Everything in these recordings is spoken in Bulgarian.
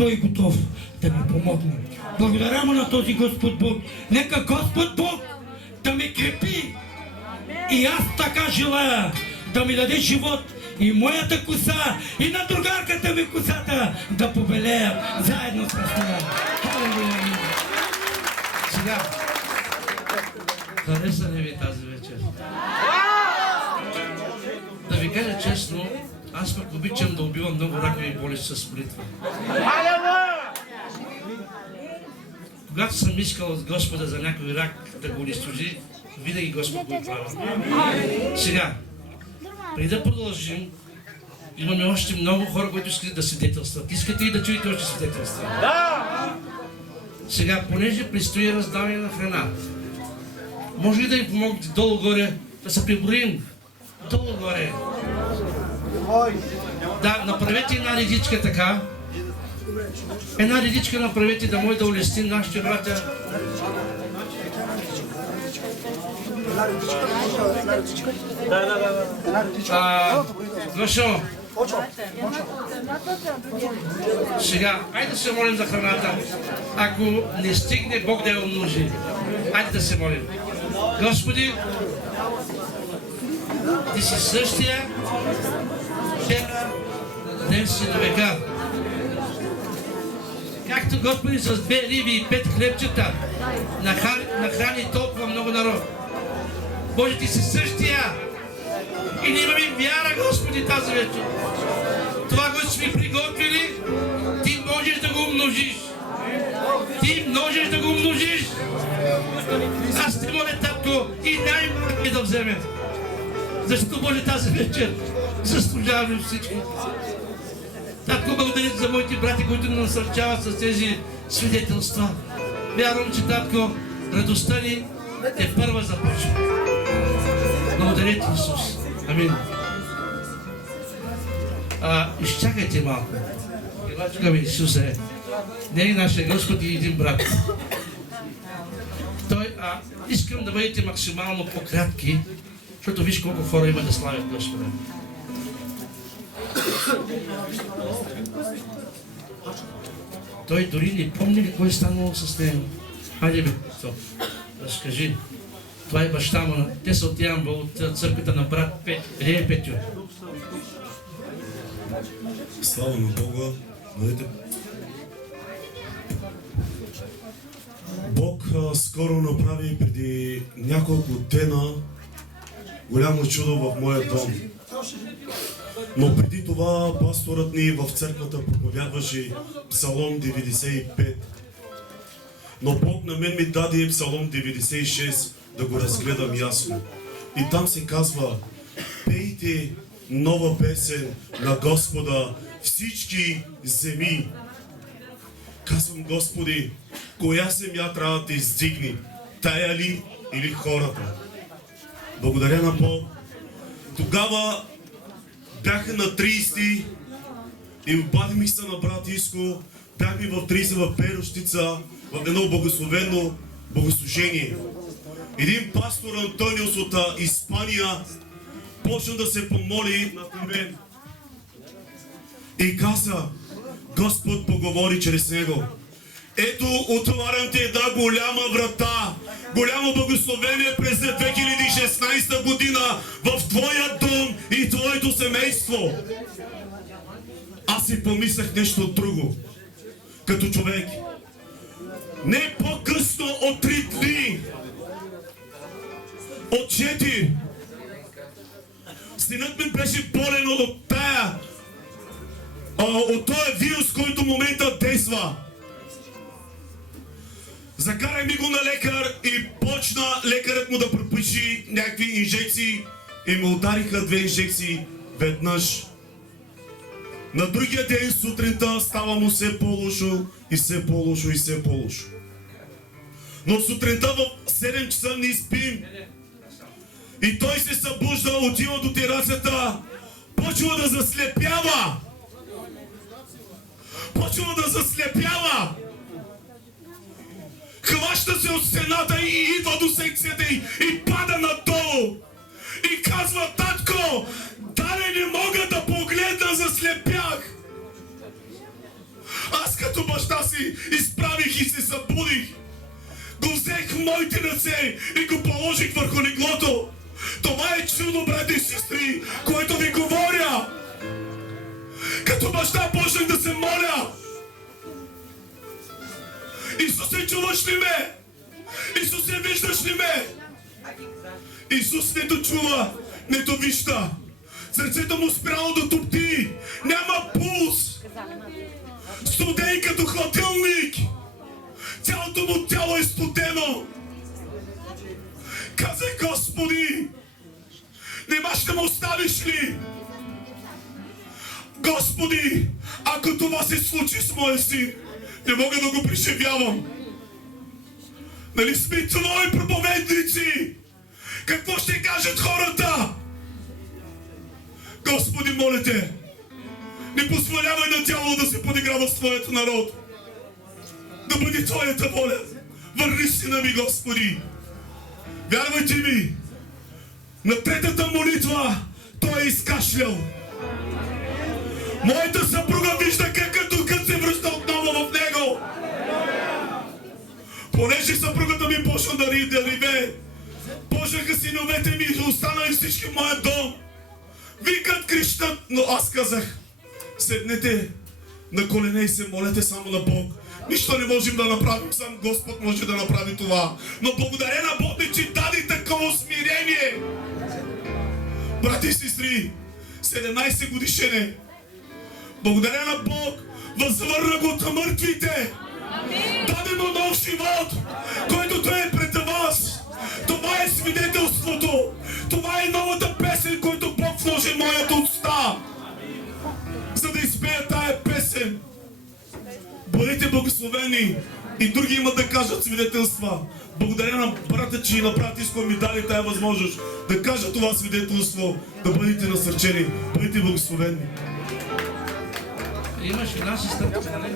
Той е готов да ми помогне. Благодаря му на този Господ Бог. Нека Господ Бог да ме крепи. И аз така желая да ми даде живот и моята коса, и на другарката ми косата да побелея заедно с нея. Халелуя! Сега, хареса ли ви тази вечер? Да ви кажа честно, аз пък обичам да убивам много ракови болести с молитва. Когато съм искал от Господа за някой рак да го унищожи, винаги Господ го прави. Сега, преди да продължим, имаме още много хора, които искат да свидетелстват. Искате и да чуете още свидетелства? Да! Сега, понеже предстои раздаване на храна, може ли да им помогнете долу-горе, да се преброим? Долу-горе. Да, направете една редичка така. Една редичка направете, да може да улестим нашите братя. Гошо, сега, айде да се молим за храната. Ако не стигне, Бог да я умножи. Айде да се молим. Господи, Ти си същия вчера, днес и на века. Както Господи с 2 риби и 5 хлебчета нахрани толкова много народ. Боже, Ти си същия. И ние имаме вяра, Господи, тази вечер. Това, което сме приготвили, Ти можеш да го умножиш. Ти можеш да го умножиш. Аз те моля, Татко, и най-малки да вземе. Защото, Боже, тази вечер заслужаваме всички. Татко, благодаря за моите брати, които ни насърчават с тези свидетелства. Вярвам, че, Татко, радостта ни е първа започва. Благодаря Ти, Исус. Амин. Изчакайте малко. Елачка ми, Исусе, не е нашия Господ и един брат. Искам да бъдете максимално по-кратки, защото виж колко хора има да славят Господа. Той дори не помни ли кой е станало с него. Хайде бе, разкажи. Това е баща му. Те са от Ямбол, от църквата на брат Рие Петю. Слава на Бога. Бог скоро направи преди няколко дена голямо чудо в моя дом. Но преди това пасторът ни в църквата проповядваше Псалом 95. Но Бог на мен ми даде Псалом 96 да го разгледам ясно. И там се казва: пейте нова песен на Господа всички земи. Казвам: Господи, коя земя трябва да издигне? Тая ли или хората? Благодаря на Бог. Тогава бяха на 30 и обадих се на брат Иско. Бяхме в 30 в Перощица, в едно благословено богослужение. Един пастор Антониус от Испания почна да се помоли на мен и каза: Господ поговори чрез него. Ето, отварям ти една голяма врата, голямо благословение през 2016 година в твоя дом и твоето семейство. Аз си помислях нещо друго, като човек. Не по-късно от 3 дни, от 4, синът ми беше болен от този вирус, който в момента действа. Закарай ми го на лекар и почна лекарът му да пропиши някакви инжекции и му удариха 2 инжекции веднъж. На другия ден сутринта става му все по-лошо и все по-лошо и все по-лошо. Но сутринта в 7 часа не спим и той се събужда, отива до терасата, почва да заслепява. Почва да заслепява. Хваща се от стената и идва до секцията и пада надолу. И казва: татко, дале не мога да погледна, заслепях. Аз като баща си изправих и се събудих. Го взех в моите ръце и го положих върху леглото. Това е чудо, брати и сестри, което ви говоря. Като баща почнах да се моля. Исусе, чуваш ли ме? Исусе, виждаш ли ме? Исус нито чува, нито вижда. Сърцето му спряло да топти. Няма пулс. Студен като хладилник. Цялото му тяло е студено. Казах: Господи, нима ще му оставиш ли? Господи, ако това се случи с моя син, не мога да го преживявам. Нали сме твои проповедници? Какво ще кажат хората? Господи, моля те, не позволявай на дявола да се подиграва с твоят народ. Да бъде твоята воля. Върни сина ми, Господи. Вярвайте ми, на третата молитва той е изкашлял. Моята съпруга вижда как духът се връща отново в него. Понеже съпругата ми почна да риве, почнаха синовете ми и останали всички в моя дом. Викат, крещат, но аз казах: седнете на колене и се молете само на Бог. Нищо не можем да направим, сам Господ може да направи това. Но благодаря на Бог, че даде такова смирение. Брати и сестри, 17 годишен е. Благодаря на Бог, възвърна го от мъртвите. Даде му нов живот, който той е пред вас. Това е свидетелството. Това е новата песен, която Бог вложи в моята уста, за да изпея тая песен. Бъдете благословени и други имат да кажат свидетелства. Благодаря на брата, че и на брат Иско ми дали тая възможност да кажа това свидетелство, да бъдете насърчени, бъдете благословени. Имаш една сестърка, нали?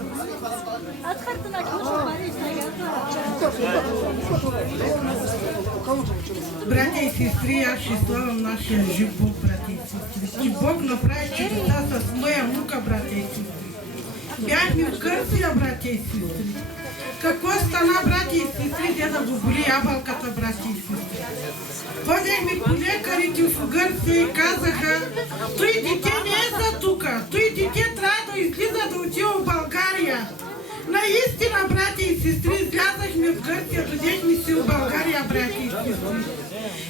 Братя и сестри, аз ще славам нашия жив Бог, братя и сестри. Че Бог направи чудеса с моя внука, братя и сестри. Бяхме в Гърция, братя и сестри. Какво стана, братя и сестри, де да го боли ябълката, братя и сестри? Ходехме по лекарите в Гърция и казаха: той дете не е за тука, той дете трябва да излиза да отива в България. Наистина, братя и сестри, излязахме в Гърция, дойдехме си в България, братя и сестри.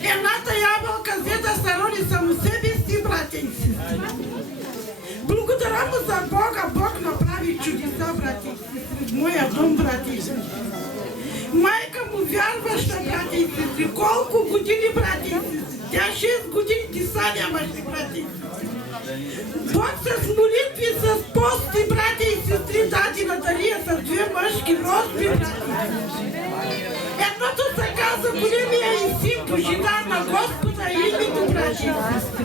Едната ябълка взе да се роди само себе си, братя и сестри. Благодаря му за Бога, Бог направи чудеса, братя и сестри, в моя дом, братя и сестри. Майка му вярваща, братя и сестри, колко години, братя и сестри. Тя 6 години деца нямаше, братя и сестри. Бог с молитви, с пости, братя и сестри, даде на Дария с 2 мъжки рожби, братя и сестри. Едното се каза големия Исим, Божидар на Господа, името, братя и сестри.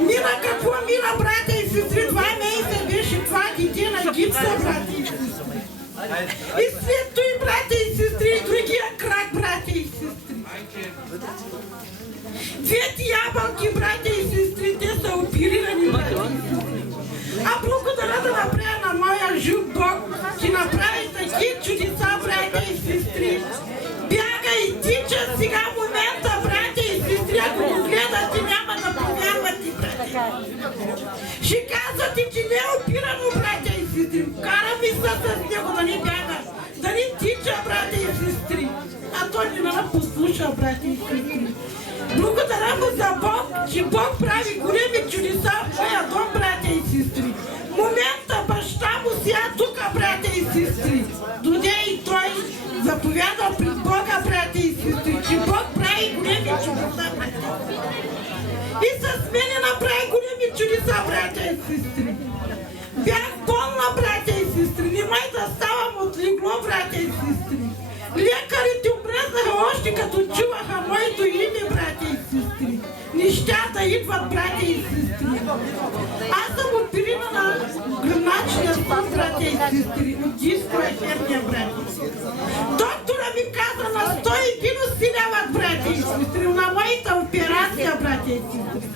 Мина какво мина, братя и сестри, 2 месеца беше това дете на гипса, братя и сестри. И след той, братя и сестри, другия крак, братя и сестри. 2 ябълки, братя и сестри, те са оперирани, братя и сестри. А благодаря да направя на моя жив Бог, че направи такива чудеса, братя и сестри. Бяга и тича сега в момента, братя и сестри, ако го гледате, няма да повярвате, братя. Ще казвате, че не е опирано, братя и сестри. Кара мисля с него да не бяга, да не тича, братя и сестри. А той не ме послуша, братя и сестри. Благодаря му за Бог, че Бог прави големи чудеса в моя дом, братя и сестри. В момента баща му сега тук, братя и сестри. Дойде и той заповяда пред Бога, братя и сестри, че Бог прави големи чудеса, братя. И с мене направи големи чудеса, братя и сестри. Бях болна, братя и сестри. Не май да ставам от легло, братя и сестри. Лекарите умрезнаха още като чуваха моето име, братя и сестри. Нещата идват, братя и сестри. Аз съм оперирана на гръбначния стъп, братя и сестри. От дискова херния, братя и сестри. Доктора ми каза на 101 усиляват, братя и сестри. На моята операция, братя и сестри.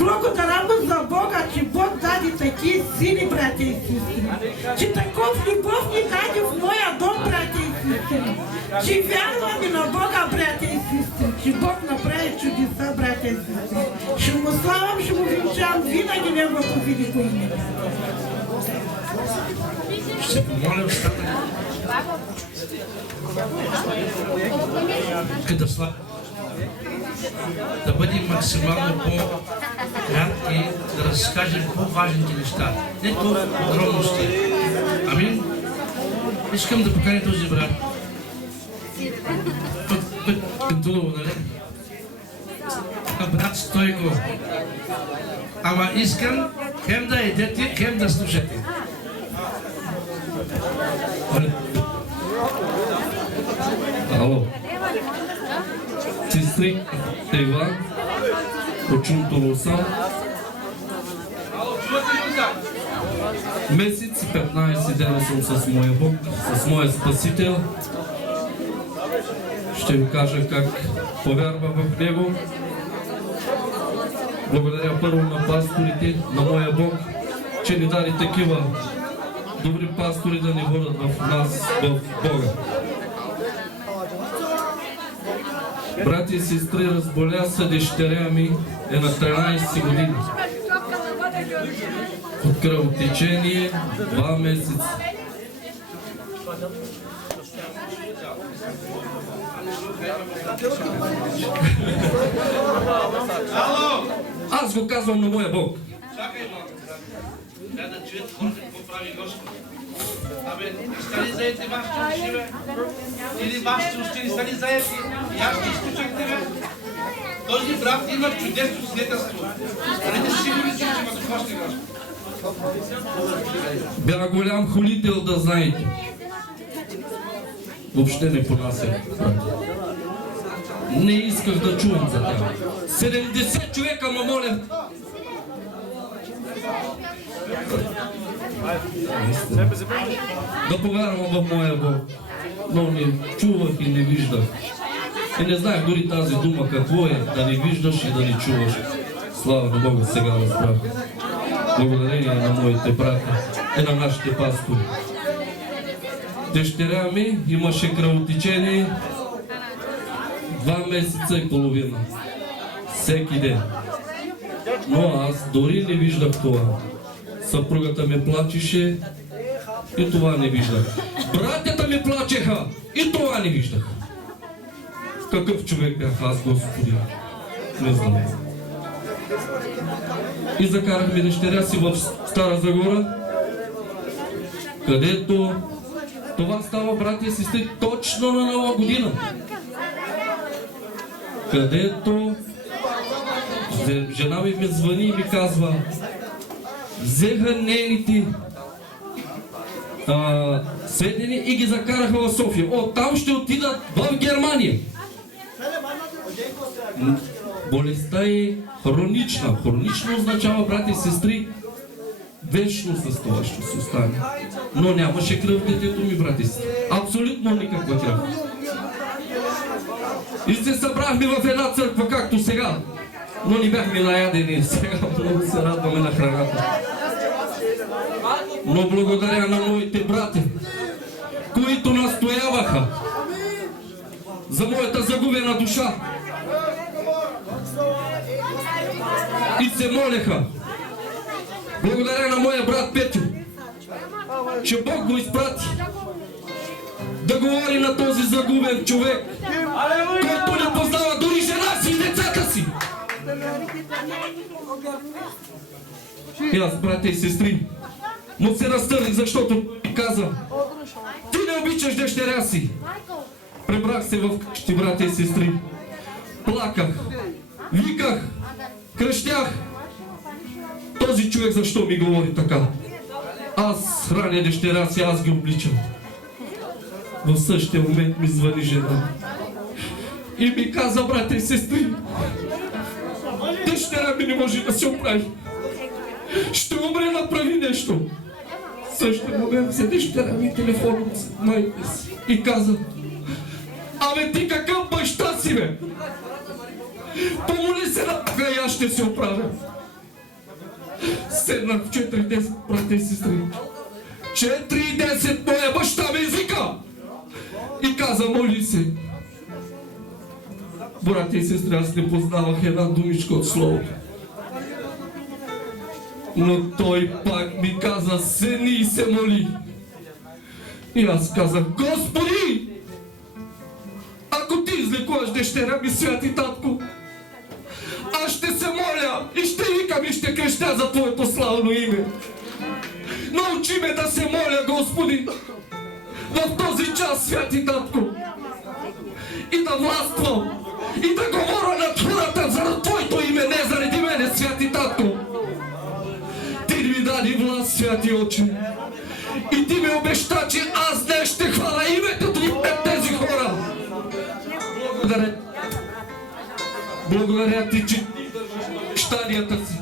Благодаря му за Бога, че Бог даде такива сили, братя и сестри. Че таков любов ни даде в моя дом, братя и сестри. Че вярваме на Бога, братя и сестри. Че Бог направи чудеса, братя и сестри. Ще му славам, ще му венчавам винаги неговото велико име. Ще помоля остатък. Да бъдем максимално по-кратки, да разкажем по-важните неща. Не толкова подробности. Амин. Искам да поканя този брат. Пътулово, нали? Брат Стойко. Ама искам хем да едете, хем да слушате. Ало. Сестри, Иван, Очунто Лосан. Месец и 15 дена съм с моя Бог, с моя Спасител. Ще ви кажа как повярвам в Него. Благодаря първо на пасторите, на моя Бог, че ни даде такива добри пастори да ни водят в нас, в Бога. Брати и сестри, разболя се дъщеря ми е на 13 години. От кръвотечение 2 месеца. Аз го казвам на моя Бог. Чакай малко. Трябва да чуят хората какво прави Господ. Абе, ста ли заети вашите уши, бе? Или вашите уши са ли заети? И аз не изключахте, бе. Този брат има чудесно свидетелство. Станете сигурни, че има дохващи Господ. Бях голям хулител, да знаете. Въобще не понася. Не исках да чувам за тях. 70 човека ме молят. Да повярвам в моя Бог. Но не чувах и не виждах. И не знаех дори тази дума какво е, да не виждаш и да не чуваш. Слава на Бога, сега разбрах. Благодарение на моите брати и на нашите пастори. Дъщеря ми имаше кръвотечение 2 месеца и половина. Всеки ден. Но аз дори не виждах това. Съпругата ми плачеше и това не виждах. Братята ми плачеха и това не виждах. Какъв човек бях аз, Господи? Не знам. И закарахме дъщеря си в Стара Загора, където това става, брати и сестри, точно на Нова година. Където жена ми звъни и ми казва: взеха нейните сведения и ги закараха в София. Оттам ще отидат в Германия. Болестта е хронична. Хронично означава, брати и сестри, вечно с това ще се остане. Но нямаше кръв в детето ми, брати и сестри. Абсолютно никаква кръв. И се събрахме в една църква, както сега. Но не бяхме наядени. Сега много се радваме на храната. Но благодаря на моите брати, които настояваха за моята загубена душа и се молеха. Благодаря на моя брат Петю, че Бог го изпрати да говори на този загубен човек, който не познава дори жена си и децата си. И аз, братя и сестри, му се разтърних, защото каза: ти не обичаш дъщеря си. Пребрах се в къщи, братя и сестри. Плаках, виках, крещях. Този човек защо ми говори така? Аз храня дъщеря си, аз ги обличам. В същия момент ми звъни жена и ми каза: братя и сестри, дъщеря ми не може да се оправи. Ще умре, направи нещо. В същия момент взе дъщеря ми телефон от майка си и каза: абе ти какъв баща си, бе? Помоли се на Бога и аз ще се оправя. Седнах в 4:10, брате и сестри. 4:10 моя баща ме извика и каза, моли се. Брате и сестри, аз не познавах една думичка от словото. Но той пак ми каза, седни и се моли. И аз казах, Господи, ако ти излекуваш дъщеря ми, святи татко, аз ще се моля и ще викам и ще крещя за Твоето славно име. Научи ме да се моля, Господи, в този час, святи татко, и да властвам, и да говоря над хората заради Твоето име, не заради мене, святи татко. Ти ми даде власт, святи Отче, и Ти ми обеща, че аз днес ще хваля името Ти пред тези хора. Благодаря. Благодаря Ти, че щанията си.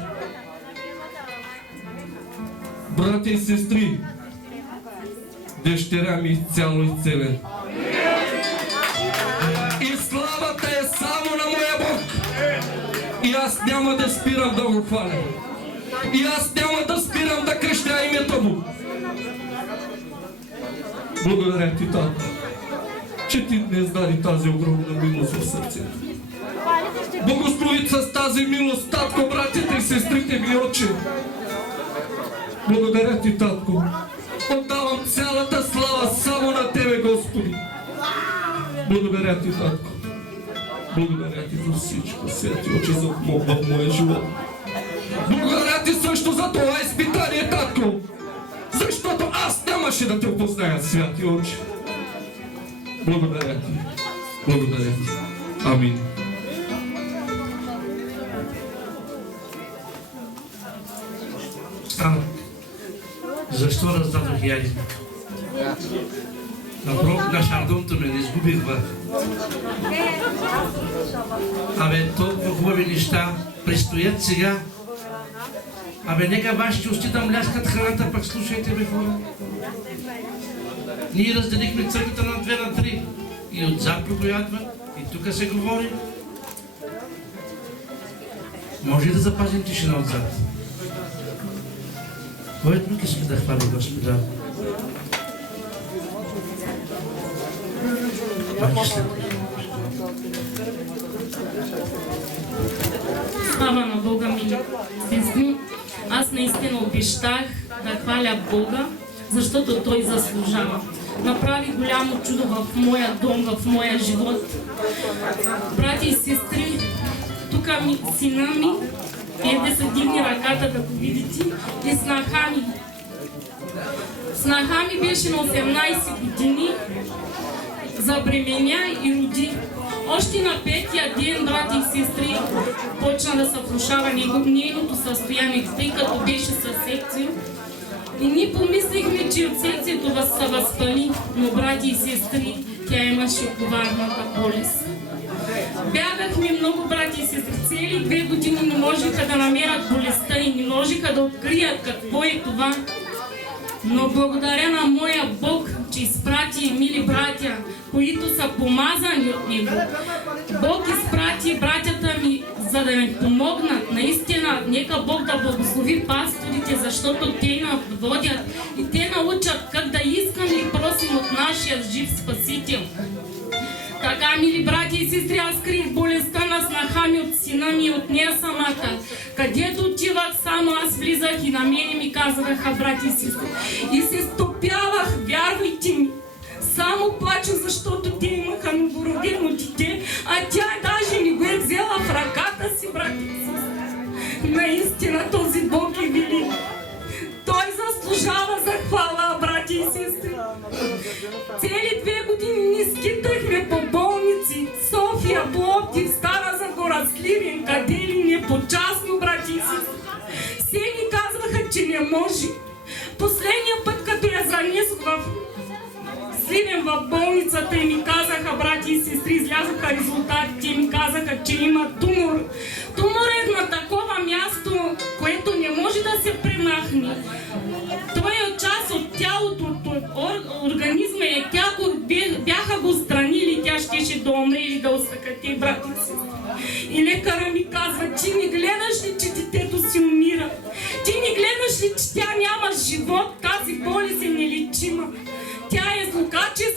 Братя и сестри, дъщеря ми изцяло изцелен. И славата е само на моя Бог. И аз няма да спирам да го хваля. И аз няма да спирам да крещя името му. Благодаря Ти, Татко, че Ти днес даде тази огромна милост в сърцето. Благослови с тази милост, Татко, братите и сестрите ми, Отче. Благодаря Ти, Татко. Отдавам цялата слава само на Тебе, Господи. Благодаря Ти, Татко. Благодаря Ти за всичко, святи Отче, в моя живот. Благодаря Ти също за това изпитание, Татко. Защото аз нямаше да Те опозная, святи Отче. Благодаря Ти. Благодаря Ти. Амин. Защо раздадох яденето? На шардонто ме не изгубих във. Абе, толкова хубави неща предстоят сега. Абе, нека вашите усти да мляскат храната, пък слушайте, бе, хора. Ние разделихме църквата на 2 на 3. И отзад проповядват, и тук се говори. Може да запазим тишина отзад. Кой друг иска да хвали Господа? Слава на Бога, мили сестри. Аз наистина обещах да хваля Бога, защото Той заслужава. Направи голямо чудо в моя дом, в моя живот. Брати и сестри, тук сина ми е да се дигне ръката, да го видите, и снаха ми. Снаха ми беше на 18 години, забременя и роди. Още на 5-я ден, брати и сестри, почна да се влошава нейното състояние, тъй като беше със секция. И ние помислихме, че от секцията се възпали, но, брати и сестри, тя имаше коварната болест. Бягахме много, брати и сестри, цели 2 години не можеха да намерят болестта и не можеха да открият какво е това. Но благодаря на моя Бог, че изпрати мили братя, които са помазани от Него. Бог изпрати братята ми, за да ми помогнат. Наистина, нека Бог да благослови пасторите, защото те ни водят и те научат как да искаме и просим от нашия жив Спасител. Така, мили братя и сестри, аз скрих болестта на снаха ми от сина ми и от нея самата. Където отивах, само аз влизах и на мене ми казваха брати и сестри. И се стопявах, вярвайте ми. Само плача, защото те имаха новородено дете, а тя даже не го е взела в ръката си, брати и сестри. Наистина този Бог е велик. Той заслужава за хвала, брати и сестри. Цели 2 години ни скитахме по болници, София, Пловдив, Стара Загора, Сливен, къде ли не, по-частно, брати и сестри. Все ни казваха, че не може. Последния път, като я занесох в Сливен в болницата и ми казаха, брати и сестри, излязоха резултатите, ми казаха, че има тумор. Тумор е на такова място, което не може да се премахне. Той е част от тялото, от организма и тя бяха го странили, тя щеше да умре или да осъкате, брати и сестри. И лекара ми казва, ти не гледаш ли, че детето си умира? Ти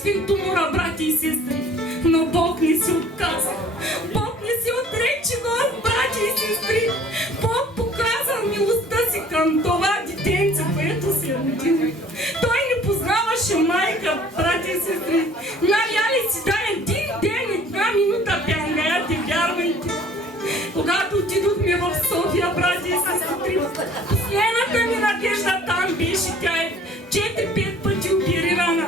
единствен тумора, брати и сестри. Но Бог не се отказа. Бог не се отрече нас, брати и сестри. Бог показа милостта си към това детенце, което се родило. Той не познаваше майка, брати и сестри. Надя ли си дай един ден, една минута бянгаяте, вярвайте. Когато отидохме в София, брати и сестри, последната ми надежда там беше, тя е 4-5 пъти оперирана.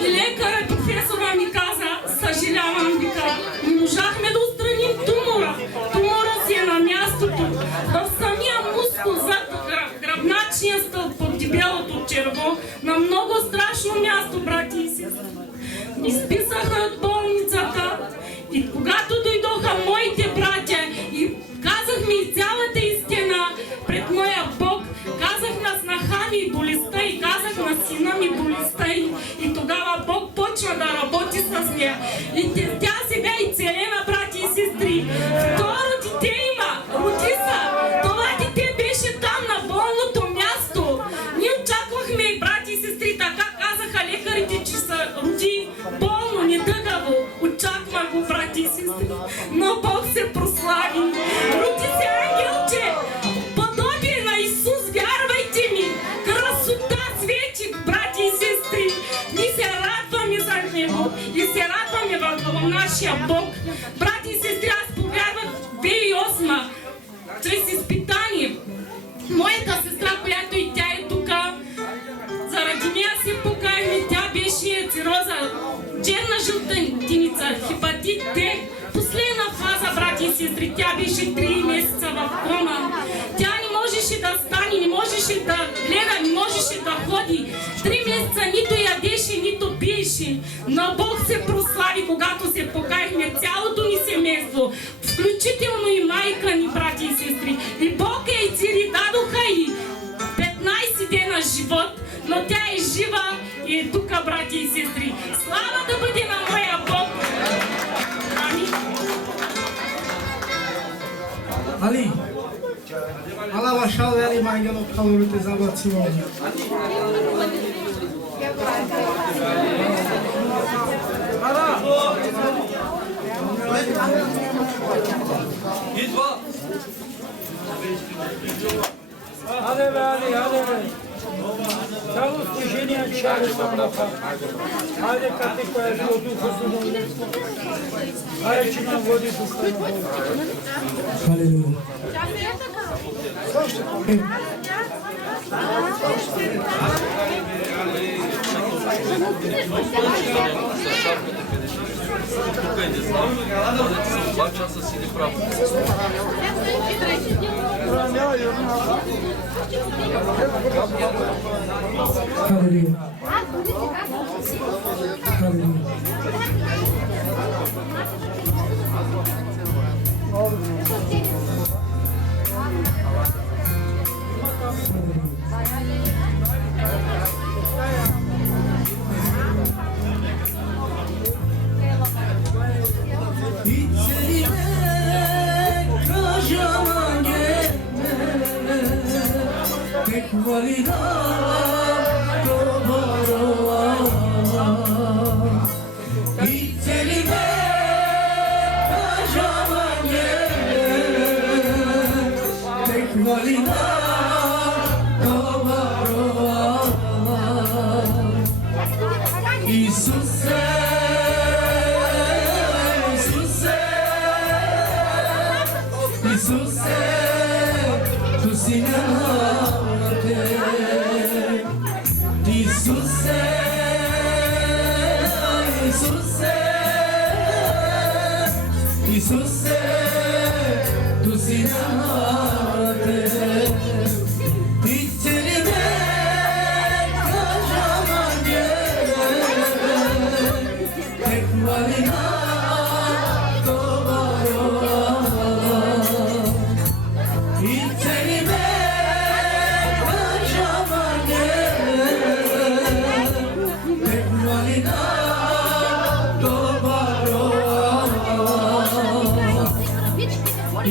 И лекарът, професора ми каза, съжалявам, вика, не можахме да отстраним тумора. Тумора си е на мястото, в самия мускул зад гръбначния стълб под дебелото черво, на много страшно място, брати и сестри. Изписаха от болницата и когато дойдоха моите братя и казахме и цялата истина пред моя Бог, казах на снаха ми болестта и казах на сина ми болестта и тогава Бог почна да работи с нея. И тя сега и целена, брати и сестри. Второ дете има, роди са. Това дете беше там на болното място. Ние очаквахме, брати и сестри, така казаха лекарите, че се роди болно, недъгаво. Очаква го, брати и сестри. Но Бог се прослави. Роди се ангелче. Подобие на Исус, вярвайте ми. Красота свети, брати и сестри. Ние се радваме за Него и се радваме в нашия Бог. Брати и сестри, аз повярвах в 2008 чрез изпитание. Моята сестра, която и тя е тук, заради нея се покаяхме, тя беше цироза, черна жълтеница, хепатит Д, последна фаза, брати и сестри, тя беше 3 месеца в кома. Тя не можеше да стане, не можеше да гледа, не можеше да ходи. 3 месеца нито ядеше, нито пиеше. Но Бог се прослави, когато се покаяхме, цялото ни семейство, включително и майка ни, брати и сестри. И Бог и цири дадоха и 15 дена живот, но тя е жива и е тук, брати и сестри. Слава да бъде на моя Бог! Амин! Ali, ala vašal veli manjano kalorite zabacilo. Идва! Hadi be hadi hadi be. Çalış düşeniye çağırma lafa. Hadi katı koyar yodu kusumu. Hadi çıkan vodi kusumu. Hallelujah. Hallelujah. Hallelujah.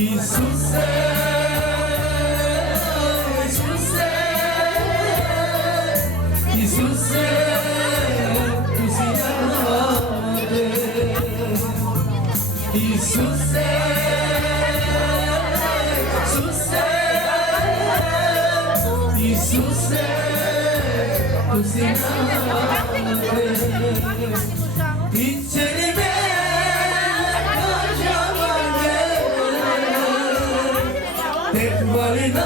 Isuse и цели ме кажаваме, те хвали на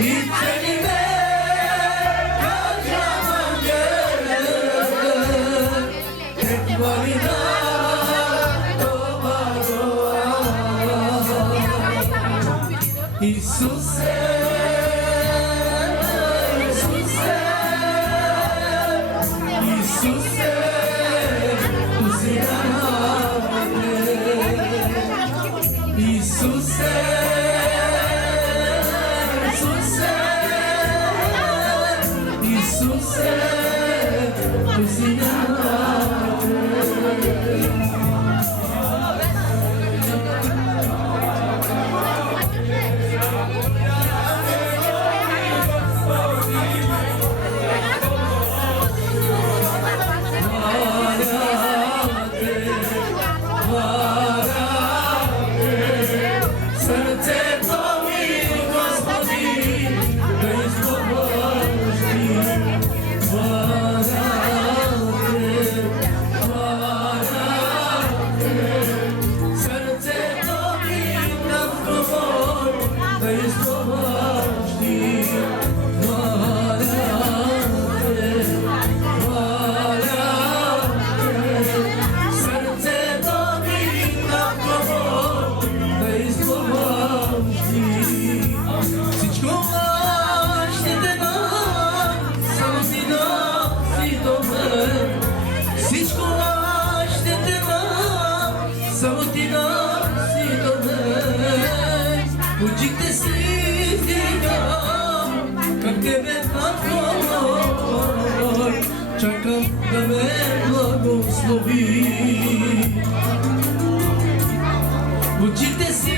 и цели ме кажаваме, те хвали на Исусе, Исусе, Исусе, усиляваме. Исусе, Исусе, Исусе, усиляваме. Очите си издигам към тебе на твой, чакам да ме благослови. Очите си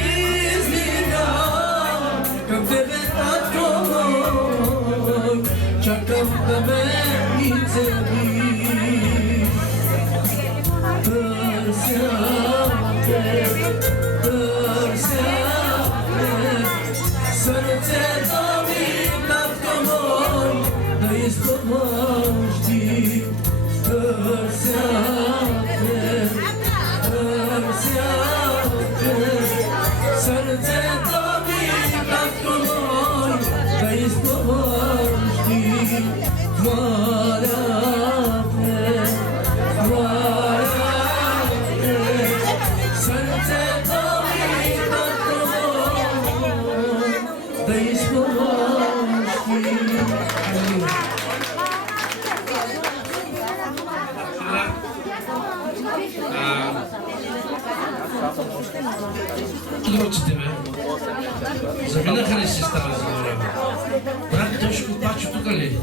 издигам към тебе на твой, чакам да ме изцели. Търся те, търся сърцето ми татко мой да изпълнощи. Търся те, търся те, сърцето ми татко мой да изпълнощи. Моля те, моля те, сърцето ми татко мой да изпълнощи. Другите ме, заминаха ли си стара за време? Брат Тошко Пачо тук ли?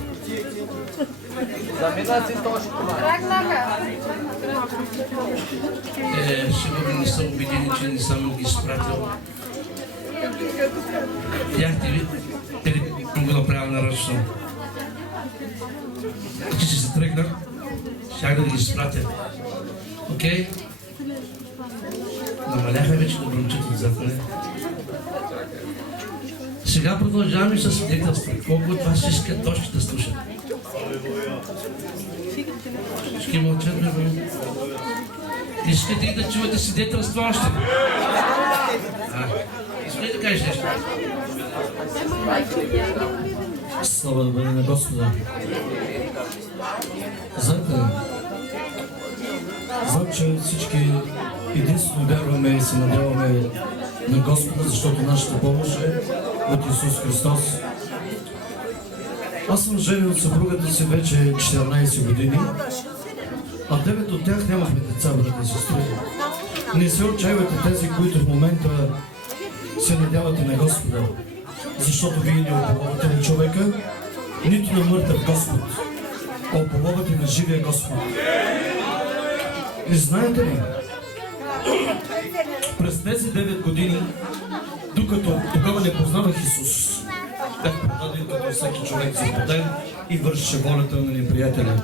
Замина си Тошко. Сигурно не са убедени, че не съм ги изпратил. Бяхте ли го направил нарочно? Че си се тръгна, щях да ги изпратя. Окей? Намаляха вече да бръмчат отзад мене. Сега продължаваме с свидетелства. Колко от вас искат още да слушат? Ще мълчат, бе. Искате ли да чувате свидетелства още? Искате да кажеш нещо? Слава да бъде на Господа. Знаете, знам, че всички единствено вярваме и се надяваме на Господа, защото нашата помощ е от Исус Христос. Аз съм женен от съпругата си вече 14 години, а 9 от тях нямахме деца, брати и сестри. Не се отчаивате тези, които в момента се надявате на Господа, защото вие не ополовате на човека, нито на мъртъв Господ, а ополовате на живия Господ. И знаете ли, през тези 9 години, докато тогава не познавах Исус, бях продаден като всеки човек за поден и вършеше волята на неприятеля.